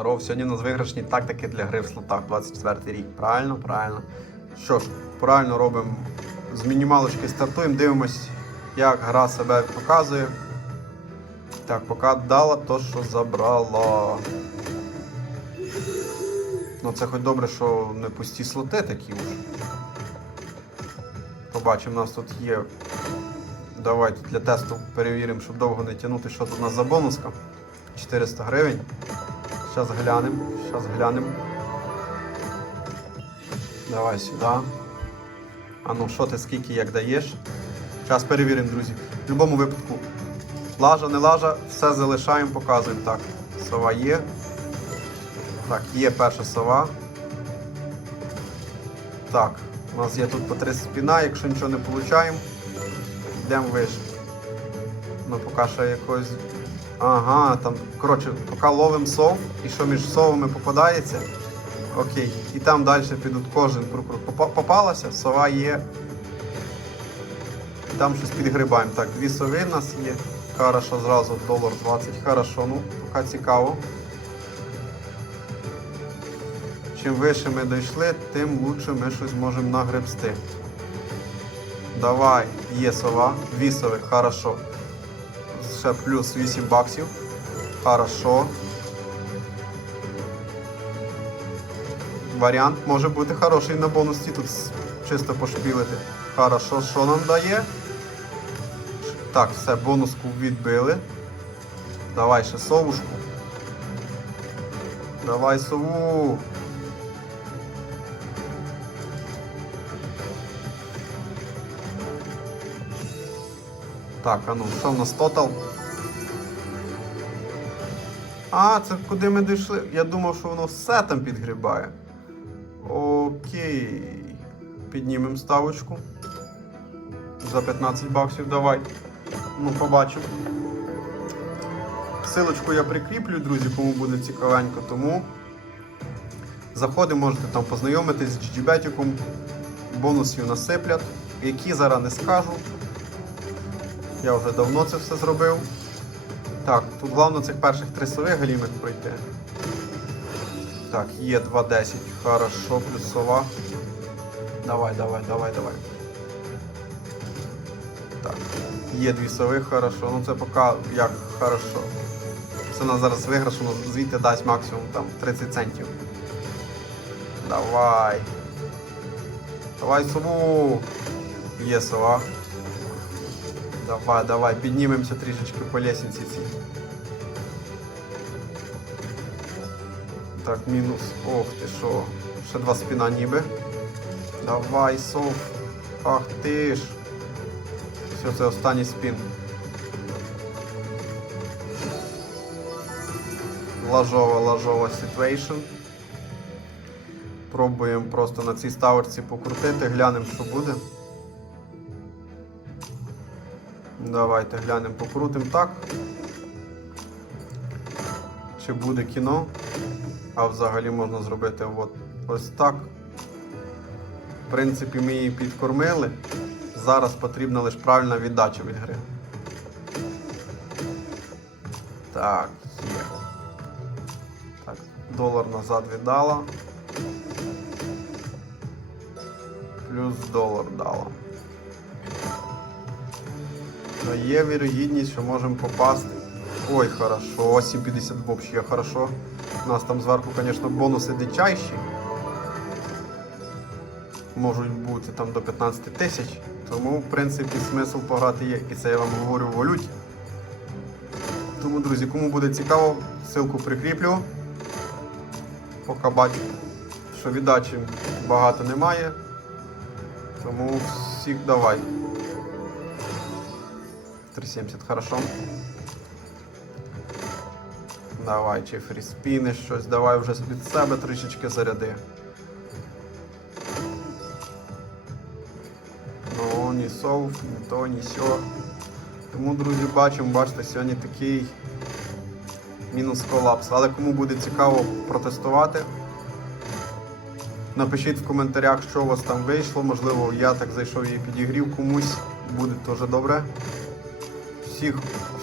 Здоров, сьогодні у нас виграшні тактики для гри в слотах 24 рік. Правильно, правильно. Що ж, правильно робимо. З мінімалочки стартуємо, дивимось, як гра себе показує. Так, поки дала то, що забрала. Ну це хоч добре, що не пусті слоти такі вже. Побачимо, у нас тут є. Давайте для тесту перевіримо, щоб довго не тягнути, що тут у нас за бонуска. 400 гривень. Зараз глянемо. Зараз глянемо. Давай сюди. А ну що ти скільки як даєш? Зараз перевіримо, друзі. В будь-якому випадку. Лажа, не лажа, все залишаємо, показуємо. Так, сова є. Так, є перша сова. Так, у нас є тут по три спіна, якщо нічого не получаємо, йдемо вище. Ну, поки ще якось. Ага, там, коротше, поки ловимо сов, і що між совами попадається. Окей. І там далі підуть кожен. Попа- Попалася, сова є. І там щось підгрибаємо. Так, дві сови в нас є. Хорошо, зразу долар 20. Хорошо, ну, поки цікаво. Чим вище ми дійшли, тим лучше ми щось можемо нагребсти. Давай, є сова, дві сови, хорошо. Ще плюс 8 баксів. Хорошо. Варіант може бути хороший на бонусі тут чисто пошпілити. Хорошо, що нам дає? Так, все, бонуску відбили. Давай ще совушку. Давай сову. Так, а ну, що в нас тотал? А, це куди ми дійшли? Я думав, що воно все там підгрібає. Окей. Піднімемо ставочку. За 15 баксів давай. Ну, побачимо. Силочку я прикріплю, друзі, кому буде цікавенько, тому заходимо, можете там познайомитись з GGBetіком. Бонусів насиплять, які зараз не скажу. Я вже давно це все зробив. Так, тут головне цих перших три сови галімих пройти. Так, є 2.10. Хорошо, плюс сова. Давай, давай, давай, давай. Так, є дві сови, хорошо. Ну це поки як хорошо. Це нас зараз виграш, воно звідти дасть максимум там 30 центів. Давай. Давай сову. Є сова. Давай, давай, піднімемося трішечки по лестниці цій. Так, мінус. Ох ти що. Ще два спіна ніби. Давай, сов. Ах ти ж. Все, це останній спін. Лажова, лажова ситуейшн. Пробуємо просто на цій ставочці покрутити, глянемо, що буде. Давайте глянемо, покрутимо так. Чи буде кіно? А взагалі можна зробити от, ось так. В принципі, ми її підкормили. Зараз потрібна лише правильна віддача від гри. Так, є. Так, долар назад віддала. Плюс долар дала. Но є вірогідність, що можемо попасти. Ой, хорошо, 7,50 взагалі хорошо. У нас там зверху, звісно, бонуси дичайші. Можуть бути там до 15 тисяч. Тому, в принципі, смисл пограти є. І це я вам говорю в валюті. Тому, друзі, кому буде цікаво, ссылку прикріплю. Поки бачу, що віддачі багато немає. Тому всіх давай. 370, хорошо. Давай, чи фріспіни щось, давай вже від себе трішечки заряди. Ну, ні сов, ні то, ні сьо. Тому, друзі, бачимо, бачите, сьогодні такий мінус колапс. Але кому буде цікаво протестувати, напишіть в коментарях, що у вас там вийшло. Можливо, я так зайшов і підігрів комусь. Буде теж добре. Всіх,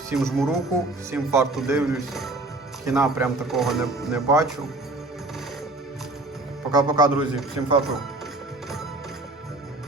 всім жму руку, всім фарту дивлюсь. Кіна прям такого не, не бачу. Пока-пока, друзі. Всім фату.